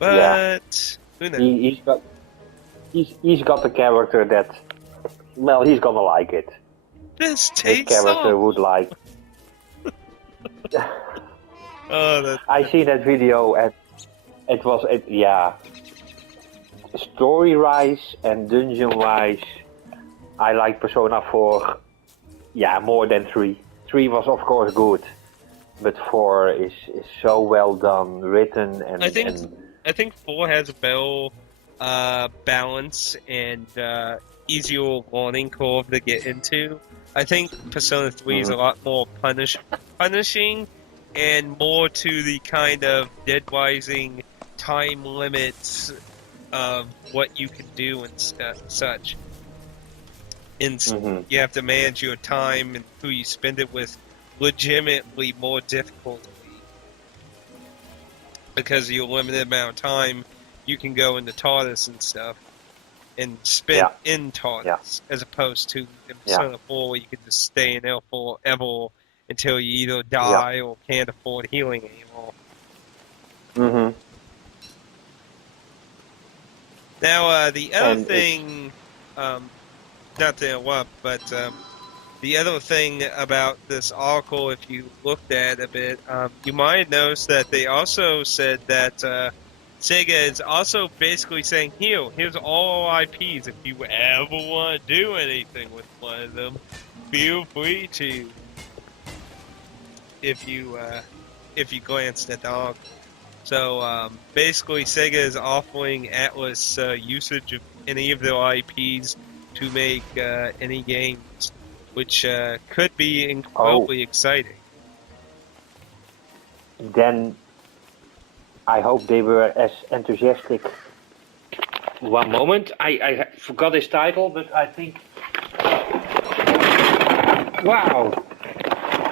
Yeah, But who knows? he's got the character that, well, he's gonna like it. This His tastes character awful. would like. Oh, that. I see that video and yeah, story wise and dungeon wise, I like Persona 4, yeah, more than 3. 3 was of course good, but 4 is so well done, written I and think I think 4 has a better balance and easier learning curve to get into. I think Persona 3 is a Mhm. lot more punishing and more to the kind of dead rising time limits of what you can do and such. And Mhm. you have to manage your time and who you spend it with legitimately more difficultly because of your limited amount of time you can go into TARDIS and stuff and spend Yeah. in Yeah. TARDIS as opposed to in Yeah. Persona 4 where you can just stay in there forever until you either Yeah. die or can't afford healing anymore. Mhm. Now, the other And it's thing, not to interrupt, but the other thing about this article, if you looked at it a bit, you might have noticed that they also said that Sega is also basically saying, here's all IPs. If you ever want to do anything with one of them, feel free to. If you glanced at the article, so basically Sega is offering Atlus usage of any of their IPs to make any games, which could be oh, incredibly exciting. then I hope they were as enthusiastic. One moment, I forgot his title, but I think. Wow!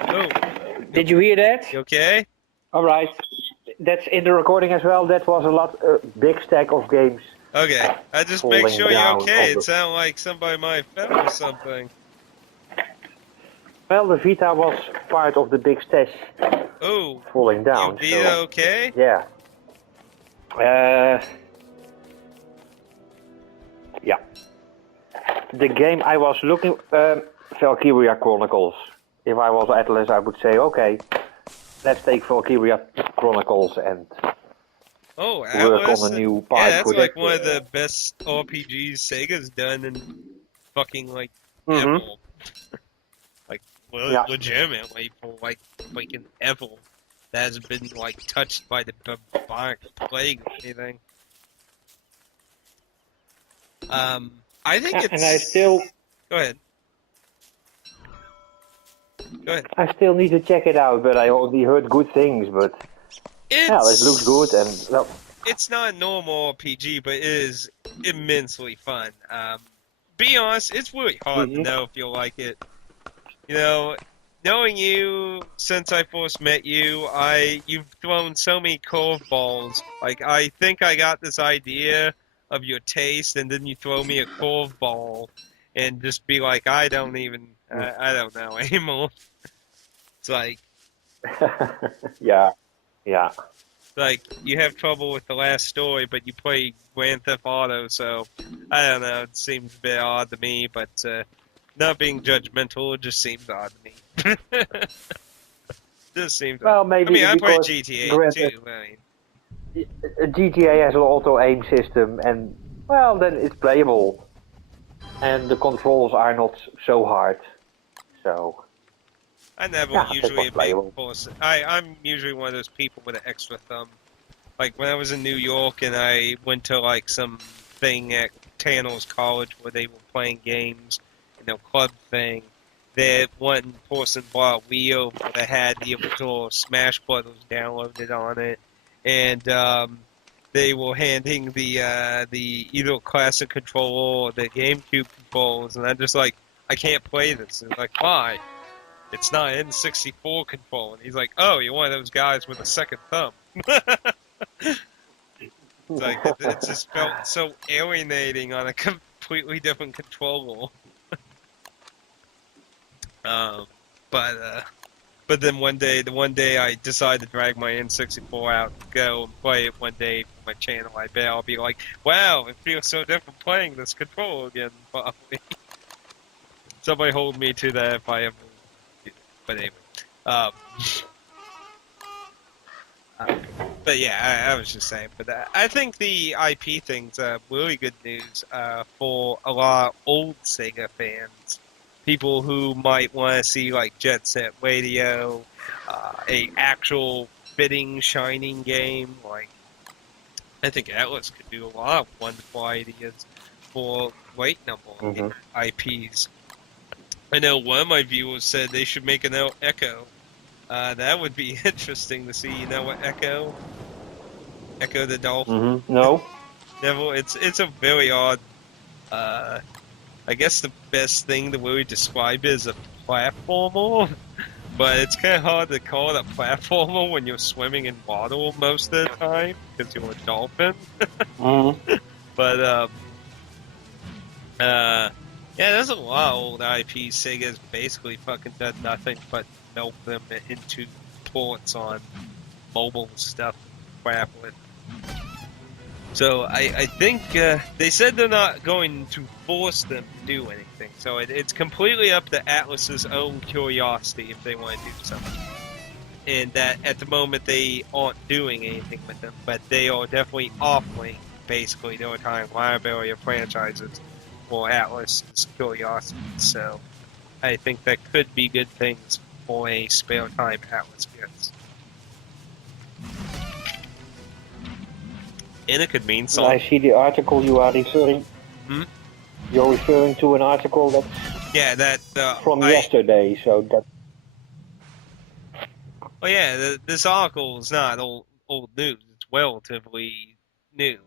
Oh, Did you hear that? you okay? All right, that's in the recording as well. That was a lot, big stack of games Okay, I just make falling sure you're down okay. on It the. sounded like somebody might have fell or something. Well, the Vita was part of the big stash Oh, falling you down, Vita so okay? yeah. Uh, yeah. The game I was looking, Valkyria Chronicles. If I was Atlas, I would say, okay, let's take Valkyria Chronicles and Oh, work on a Atlas. new Yeah, part that's for that like one of game. the best RPGs Sega's done in fucking like ever. Mm-hmm. Like Yeah. legitimately for like fucking ever. That has been like touched by the bubonic plague or anything. I think Yeah, and it's. Go ahead. Go ahead. I still need to check it out, but I only heard good things. But yeah, it looks good, and It's well, it's not a normal RPG, but it is immensely fun. Be honest, it's really hard to mm-hmm. know if you'll like it. You know, knowing you since I first met you, you've thrown so many curveballs. Like I think I got this idea of your taste, and then you throw me a curveball and just be like, I don't know anymore. It's yeah, yeah. like you have trouble with the last story, but you play Grand Theft Auto, so I don't know. It seems a bit odd to me, but not being judgmental, it just seems odd to me. Just seems odd. Well, I mean, maybe I played because GTA granted, too. I mean, GTA has an auto aim system, and well, then it's playable, and the controls are not so hard. So I never yeah, that usually was a big playable. person. I'm usually one of those people with an extra thumb. Like when I was in New York and I went to like some thing at Tano's college where they were playing games, club thing. That one person bought a Wii over that had the original Smash Brothers downloaded on it, and they were handing the either classic controller or the GameCube controllers, and I'm just like, I can't play this. And like, why? It's not N64 control. And he's like, oh, you're one of those guys with a second thumb. It's like it just felt so alienating on a completely different controller. Um, but But then the one day I decide to drag my N64 out and go and play it one day for my channel, I bet I'll be like, wow, it feels so different playing this control again, probably. Somebody hold me to that if I ever do. But anyway. Um, but yeah, I was just saying. But I think the IP thing's really good news for a lot of old Sega fans. People who might want to see like Jet Set Radio, a actual fitting, shining game. Like I think Atlus could do a lot of wonderful ideas for great number of IPs. I know one of my viewers said they should make an Echo. That would be interesting to see. You know what Echo? Echo the Dolphin. No. Devil. It's a very odd. I guess the best thing to really describe it is a platformer, but it's kind of hard to call it a platformer when you're swimming in water most of the time because you're a dolphin. But yeah, there's a lot of old IPs. Sega's basically fucking done nothing but melt them into ports on mobile stuff crap with. So I think they said they're not going to force them to do anything. So it's completely up to Atlus's own curiosity if they want to do something. And that at the moment they aren't doing anything with them, but they are definitely offering basically their entire library of franchises for Atlus's curiosity. So I think that could be good things for a spare time Atlus gets. And it could mean something. I see the article you are referring. You're referring to an article that's from yesterday, so that. Well, yeah, this article is not old news. It's relatively new.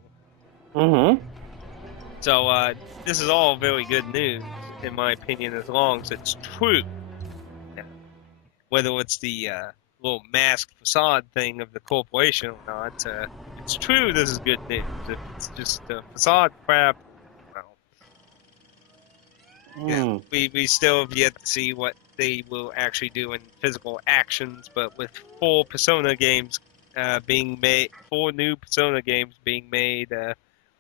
So this is all very good news, in my opinion, as long as it's true. Whether it's the little mask facade thing of the corporation or not, it's true this is good news. If it's just facade crap, well, we still have yet to see what they will actually do in physical actions, but with 4 Persona games being made, 4 new Persona games being made,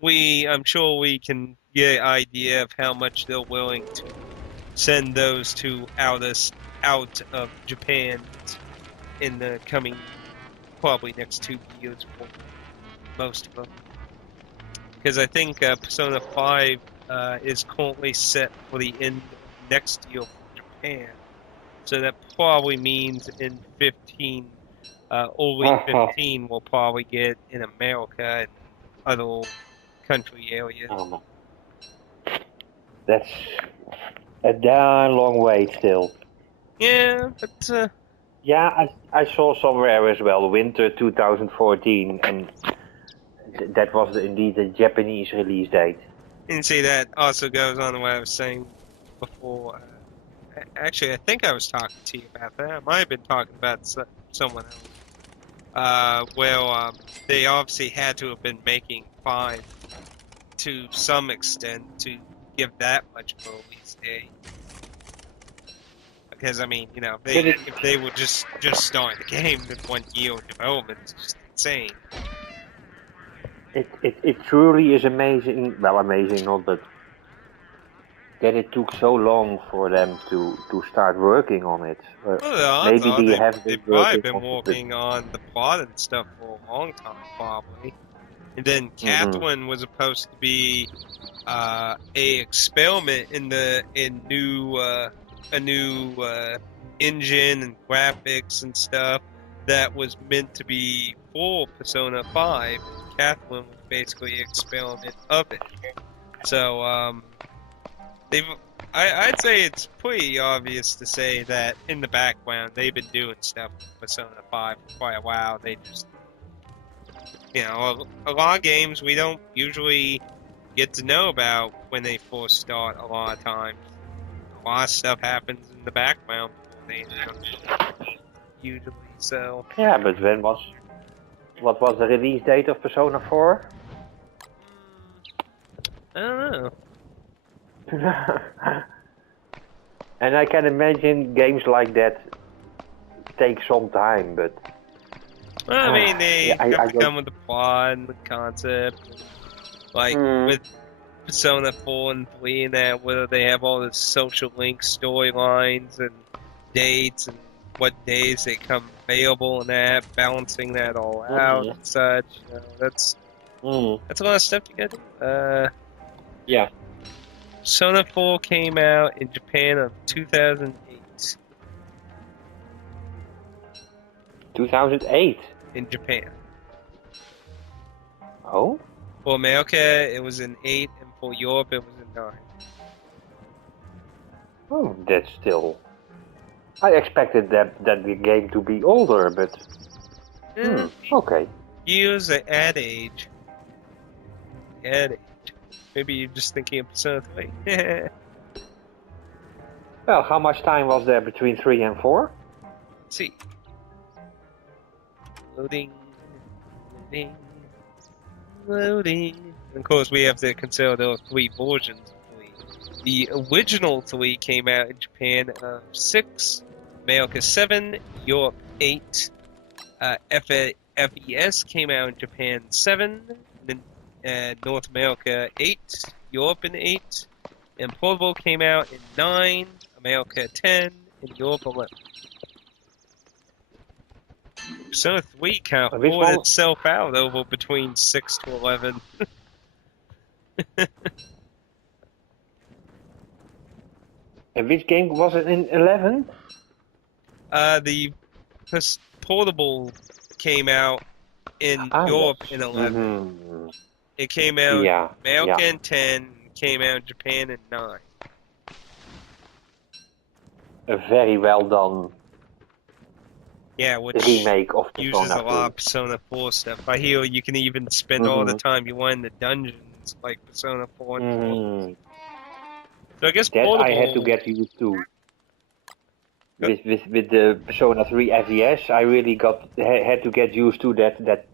I'm sure we can get an idea of how much they're willing to send those to out of Japan in the coming, probably next 2 years for most of them. Because I think Persona 5 is currently set for the end of next year for Japan. So that probably means in 15, early 15, we'll probably get in America and other country areas. That's a darn long way still. Yeah, but... yeah, I saw somewhere as well, winter 2014, and that was indeed a Japanese release date. And see, that also goes on to what I was saying before. Actually, I think I was talking to you about that. I might have been talking about someone else. Well, they obviously had to have been making 5 to some extent to give that much of a release date. Because, I mean, you know, if they were just starting the game in 1 year of development, it's just insane. It truly is amazing. Well, amazing not, but that it took so long for them to start working on it. Well, maybe they've probably been working on the plot and stuff for a long time, probably. And then Catherine was supposed to be a experiment in a new engine and graphics and stuff that was meant to be for Persona 5. Catherine was basically an experiment of it. So I'd say it's pretty obvious to say that in the background they've been doing stuff with Persona 5 for quite a while. They just, you know, a lot of games we don't usually get to know about when they first start a lot of times. A lot of stuff happens in the background before they usually, so... Yeah, but what was the release date of Persona 4? I don't know. And I can imagine games like that takes some time, but Well, I mean, they I have to don't. come with the plot and the concept. Like with Persona 4 and 3 and that, whether they have all the social link storylines and dates and what days they come available and that, balancing that all out and such. You know, that's a lot of stuff to get. Yeah. Persona 4 came out in Japan of 2008. 2008. In Japan. Oh. For America, it was in 8, and for Europe, it was in 9. Oh, that's still. I expected that the game to be older, but okay. Years at age. At age. Maybe you're just thinking of Persona 3. Well, how much time was there between 3 and 4? Let's see. Loading. And of course, we have to consider those 3 versions of 3. The original 3 came out in Japan of 6, America 7, Europe 8. FES came out in Japan 7, then North America 8, Europe in 8, and Portable came out in 9, America 10, and Europe 11. Persona 3 kind of pulled itself out over between 6 to 11. And which game was it in 11? The Portable came out in Europe in 11. It came out America in 10, came out in Japan in 9. A very well done which remake of Persona uses a 3. lot of Persona 4 stuff. I hear you can even spend all the time you want in the dungeons, like Persona 4 and 4. So I guess that Portable... I had to get used to. With the Persona 3 FES, I really had to get used to that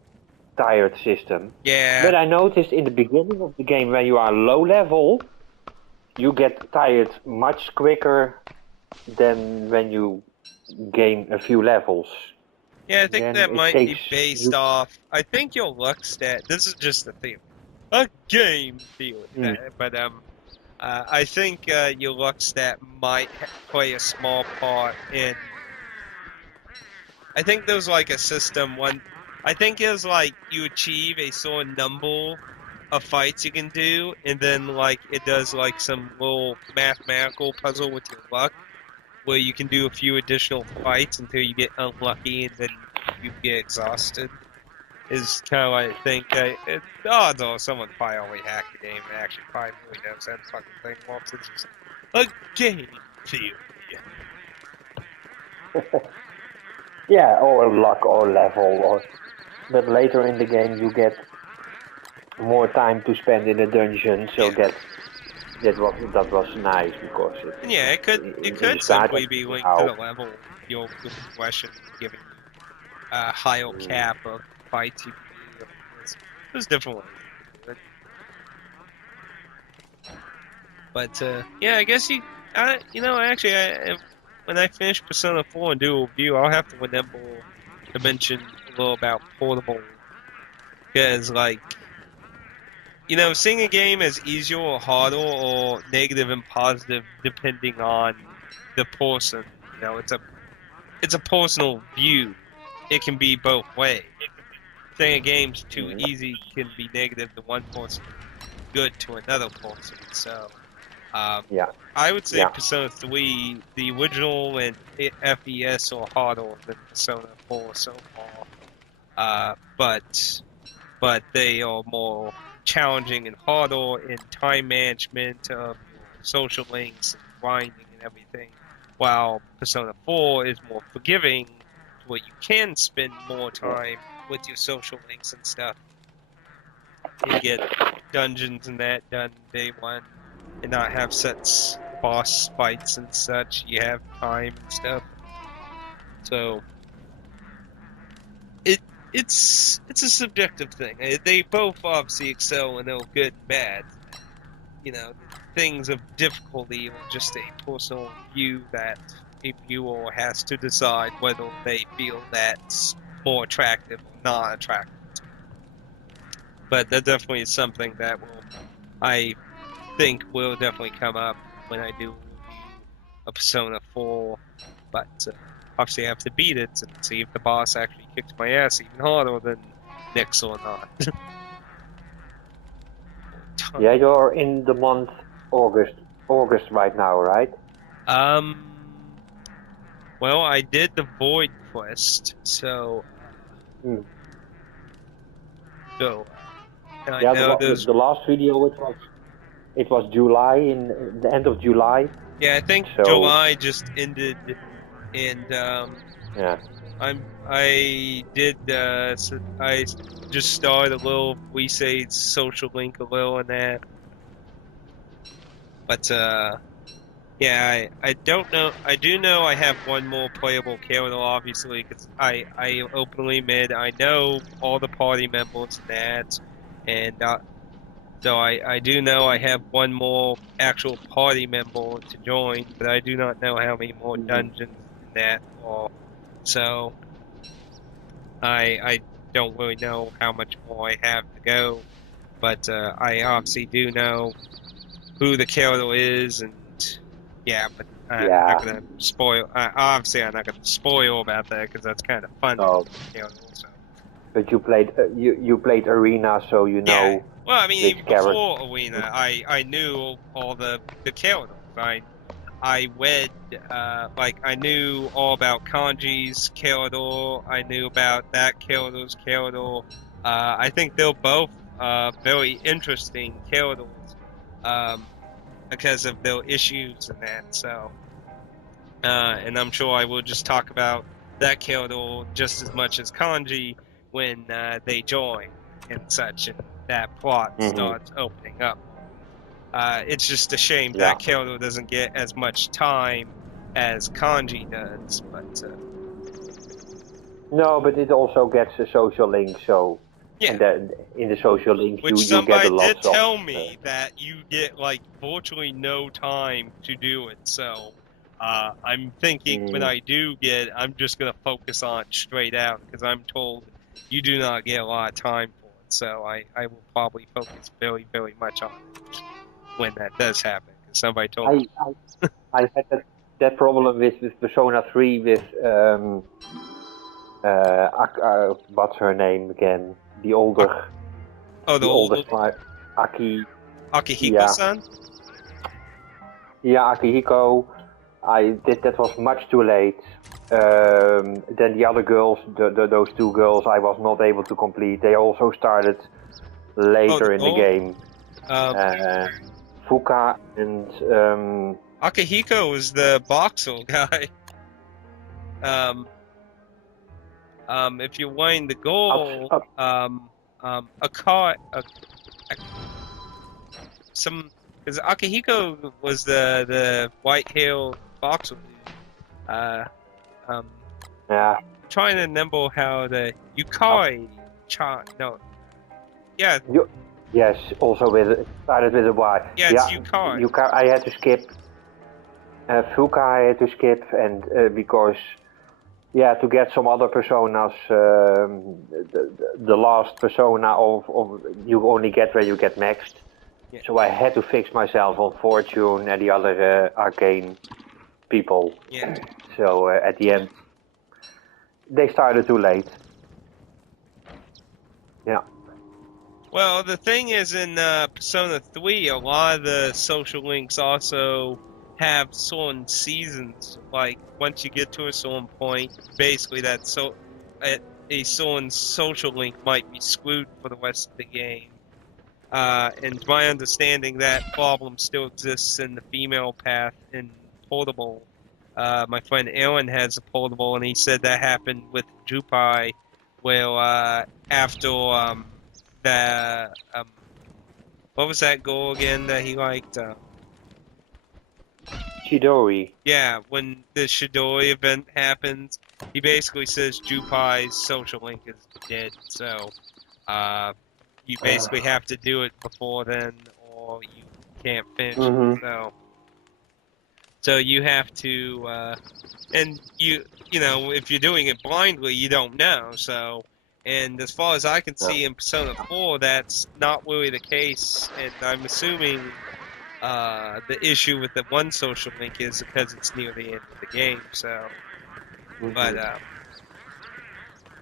tired system. Yeah. But I noticed in the beginning of the game, when you are low level, you get tired much quicker than when you gain a few levels. Yeah, I think that might be based off... I think your luck stat... This is just a theory. A game theory. But I think your luck stat might play a small part in... I think there's like a system when... I think it's like you achieve a certain number of fights you can do, and then like it does like some little mathematical puzzle with your luck, where you can do a few additional fights until you get unlucky and then you get exhausted. Is kind of what I think. The odds are someone probably only hacked the game and actually probably really knows that fucking thing works. It's just a game theory. Yeah, or luck or level, but later in the game you get more time to spend in the dungeon, so that was nice because it could simply be linked to the level your progression giving you a higher cap of fights you can do. There's different ways. But I guess when I finish Persona 4 and do a review, I'll have to remember to mention a little about Portable. Because, seeing a game as easier or harder or negative and positive depending on the person. It's a personal view. It can be both ways. Saying a game's too easy can be negative to one person, good to another person. So, I would say Persona 3, the original and FES are harder than Persona 4 so far. But they are more challenging and harder in time management of social links and grinding and everything, while Persona 4 is more forgiving, where you can spend more time with your social links and stuff and get dungeons and that done day one and not have sets boss fights and such. You have time and stuff. So it's a subjective thing. They both obviously excel and they're good and bad. Things of difficulty or just a personal view that viewer has to decide whether they feel that's more attractive or not attractive. But that definitely is something that I think will definitely come up when I do a Persona 4. But obviously I have to beat it and see if the boss actually kicks my ass even harder than Nyx or not. Yeah, you're in the month August right now, right? Well, I did the Void quest, so Hmm. so I Yeah, know there's. the last video it was July, in the end of July. Yeah, I think So July just ended, and yeah. I did I just started a little, we say, social link a little in that, but yeah, I don't know. I do know I have one more playable character, obviously, because I openly admit I know all the party members in that, and so I do know I have one more actual party member to join, but I do not know how many more Mhm. dungeons in that are. So I don't really know how much more I have to go, but I obviously do know who the character is, and yeah, but I'm not Yeah. gonna spoil. Obviously, I'm not gonna spoil about that because that's kind of fun. No, Character, so. but you played Arena, so you Yeah. know Well, I mean, which even character. before Arena, I knew all the characters. I read, like, I knew all about Kanji's character. I knew about that character's character. I think they're both very interesting characters, um, because of their issues and that. So, and I'm sure I will just talk about that character just as much as Kanji when they join and such, and that plot Hmm. starts opening up. It's just a shame Yeah. that Kyoto doesn't get as much time as Kanji does, but No, but it also gets a social link. So, yeah. and then in the social link, Which you get a somebody lot did of. tell me that you get like virtually no time to do it. So I'm thinking when Mm, I do get, I'm just gonna focus on it straight out because I'm told you do not get a lot of time for it. So I will probably focus very very much on it when that does happen because somebody told me. I had that problem with Persona 3 with what's her name again? Oh, the The old oldest one, Aki. Yeah, Akihiko-san. yeah, Akihiko. I did that was much too late. Then the other girls, those two girls, I was not able to complete. They also started Oh, later the in the old. game. Uh, Fuka and Akihiko was the boxer guy. Um, if you win the goal, a car, some, because Akihiko was the white-haired boxer dude. Uh, um, yeah, trying to remember how the Yukai no, yeah, you, yes, also with started with a Y. yeah, it's Yeah, Yukai. I had to skip. Fuka I had to skip, and because yeah, to get some other personas, the last persona of you only get where you get maxed. Yeah, So I had to fix myself on Fortune and the other arcane people. yeah. So at the end, they started too late. Yeah. Well, the thing is, in Persona 3, a lot of the social links also have certain seasons. Like, once you get to a certain point, basically a certain social link might be screwed for the rest of the game. And to my understanding, that problem still exists in the female path in Portable. My friend Aaron has a Portable, and he said that happened with Jupai, where after the what was that goal again that he liked? Chidori. Yeah, when the Shidori event happens, he basically says Jupai's social link is dead. So you basically have to do it before then, or you can't finish it. Mm-hmm. So you have to, and you know, if you're doing it blindly, you don't know. So, and as far as I can see in Persona 4, that's not really the case. And I'm assuming the issue with the one social link is because it's near the end of the game. So, but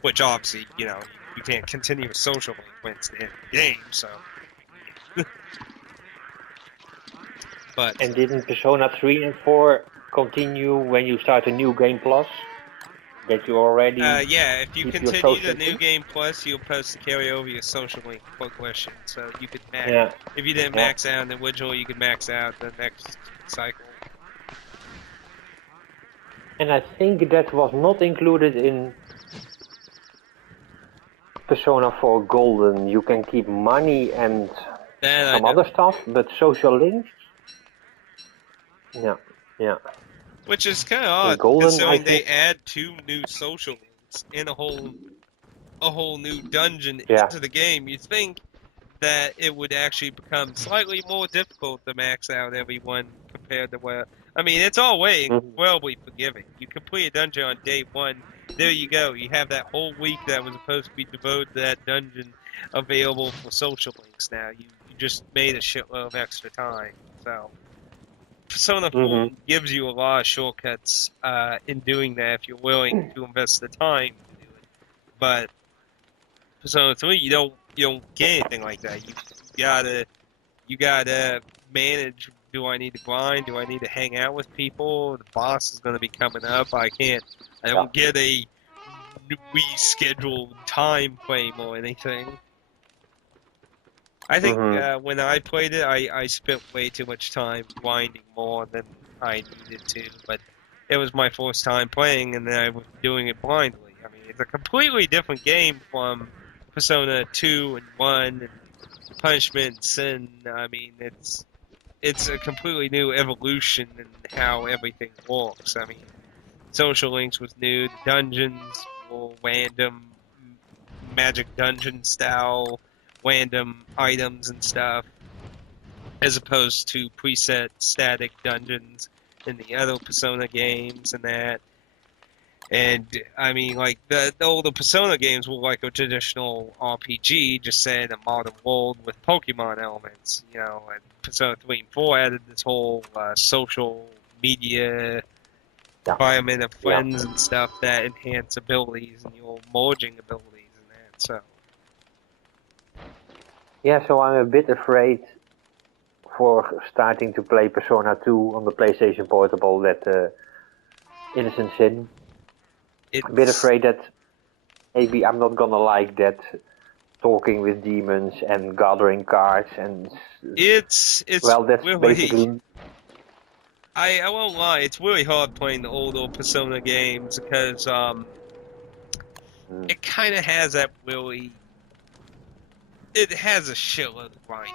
which obviously, you know, you can't continue a social link when it's the end of the game. So, but And didn't Persona 3 and 4 continue when you start a new game plus? That you already yeah, if you keep your continue the social new link? game plus, you'll post to carry over your social link progression. So you could max. Yeah. If you didn't Yeah. max out in the original, you could max out the next cycle. And I think that was not included in Persona 4 Golden. You can keep money and Then I some know. other stuff, but social links? Yeah. Yeah. Which is kind of In odd, Golden, I considering they think. add 2 new social links and a whole new dungeon Yeah. into the game. You'd think that it would actually become slightly more difficult to max out everyone compared to where. I mean, it's all way incredibly forgiving. You complete a dungeon on day 1, there you go. You have that whole week that was supposed to be devoted to that dungeon available for social links now. You just made a shitload of extra time. So, Persona 4 gives you a lot of shortcuts in doing that if you're willing to invest the time to do it. But Persona 3, you don't get anything like that. You gotta manage. Do I need to grind? Do I need to hang out with people? The boss is gonna be coming up. I don't get a rescheduled time frame or anything. I think when I played it, I spent way too much time grinding more than I needed to, but it was my first time playing, and then I was doing it blindly. I mean, it's a completely different game from Persona 2 and 1 and Punishment and Sin. I mean, it's a completely new evolution in how everything works. I mean, Social Links was new, the dungeons were random, magic dungeon style, random items and stuff, as opposed to preset static dungeons in the other Persona games and that. And I mean, like the older Persona games were like a traditional RPG, just set in a modern world with Pokemon elements, you know. And Persona 3 and 4 added this whole social media environment of friends and stuff that enhance abilities and your merging abilities and that. So Yeah, so I'm a bit afraid for starting to play Persona 2 on the PlayStation Portable, that Innocent Sin. it's A bit afraid that maybe I'm not gonna like that talking with demons and gathering cards and it's well, that's really, basically. I won't lie, it's really hard playing the older Persona games because it kind of has that really. It has a shitload of grinding.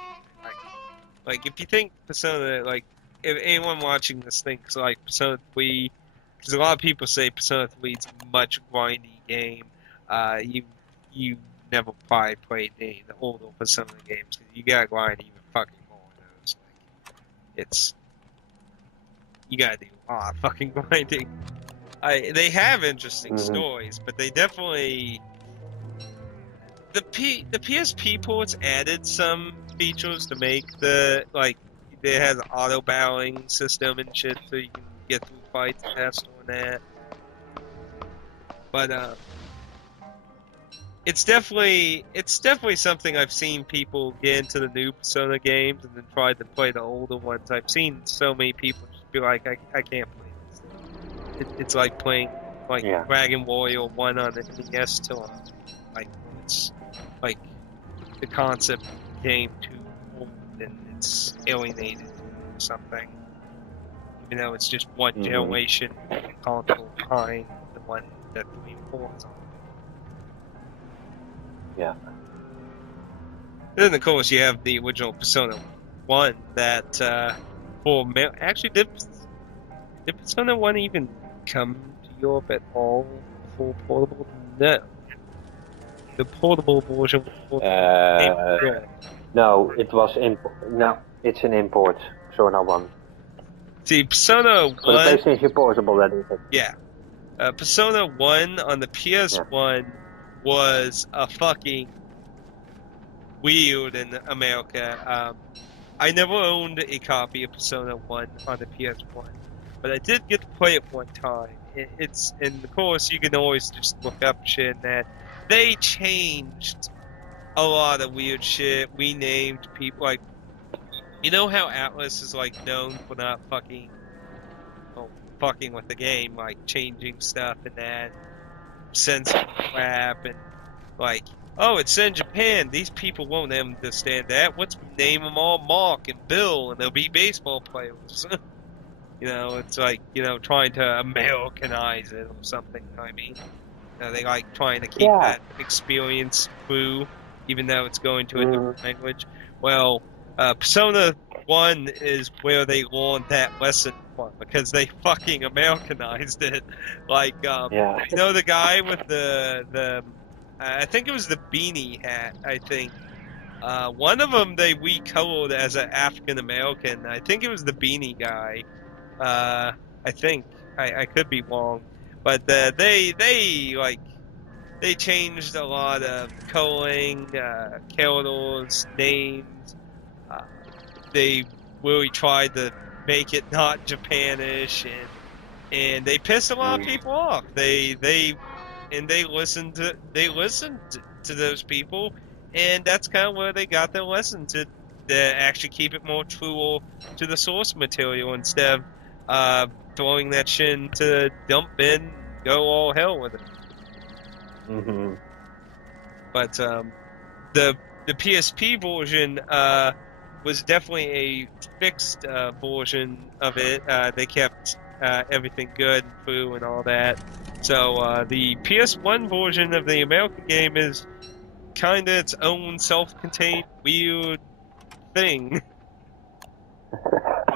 Like if you think Persona, like if anyone watching this thinks like Persona 3, because a lot of people say Persona 3 is a much grindy game. You never probably played any of the older Persona games because you gotta grind even fucking more of those. Like it's you gotta do a lot of fucking grinding. They have interesting stories, but they definitely the PSP ports added some features to make the like it has an auto battling system and shit, so you can get through fights faster on that. But it's definitely something I've seen people get into the new Persona games and then try to play the older ones. I've seen so many people just be like, I can't play this. It's like playing like Dragon Warrior 1 on the NES to like it's like the concept became too old and it's alienated or something. Even though it's just one generation console behind the one that 3 and 4 is on. Yeah. And then of course you have the original Persona 1 that actually did Persona 1 even come to Europe at all before portable? No. The portable version No, it was no, it's an import. Persona 1. See, Persona For the 1, PlayStation Portable, that is it. yeah. Persona 1 on the PS1 was a fucking weird in America. I never owned a copy of Persona 1 on the PS1, but I did get to play it one time. And of course, you can always just look up shit and that. They changed a lot of weird shit. We named people, like, you know how Atlus is, like, known for not fucking with the game, like, changing stuff and that, censoring crap, and, like, oh, it's in Japan. These people won't understand that. Let's name them all Mark and Bill, and they'll be baseball players. It's like, trying to Americanize it or something. You know what I mean? They like trying to keep that experience through, even though it's going to a different language. Well, Persona 1 is where they learned that lesson from, because they fucking Americanized it. Like, the guy with the I think it was the beanie hat, I think. One of them they recolored as an African American. I think it was the beanie guy. I think. I could be wrong. But they changed a lot of coloring, characters, names. They really tried to make it not Japanish, and they pissed a lot of people off. They listened to those people, and that's kind of where they got their lesson to actually keep it more true to the source material instead of throwing that shit into dump bin and go all hell with it. Mm-hmm. But the PSP version was definitely a fixed version of it. They kept everything good and true and all that. So the PS1 version of the American game is kind of its own self-contained weird thing.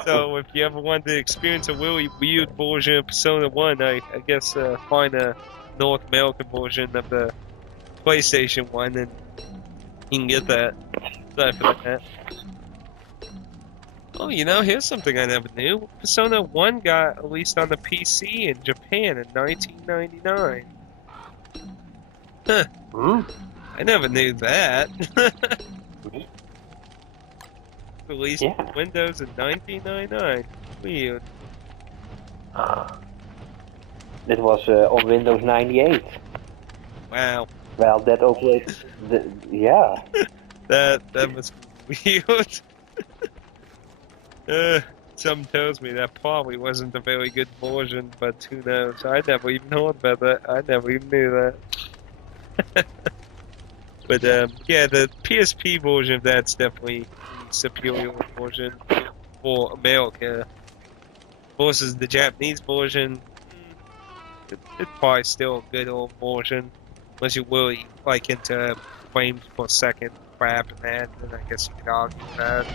So if you ever wanted to experience a really weird version of Persona 1, I guess find a North American version of the PlayStation 1 and you can get that. Sorry for that. Oh, here's something I never knew. Persona 1 got released on the PC in Japan in 1999. Huh. I never knew that. Released on Windows in 1999. Weird. It was on Windows 98. Wow. Well, that operates... yeah. that must be weird. Something tells me that probably wasn't a very good version, but who knows? I never even heard about that. I never even knew that. But yeah, the PSP version of that's definitely the superior version for America versus the Japanese version. It's probably still a good old version, unless you're really like into frames per second crap and that. Then I guess you could argue that.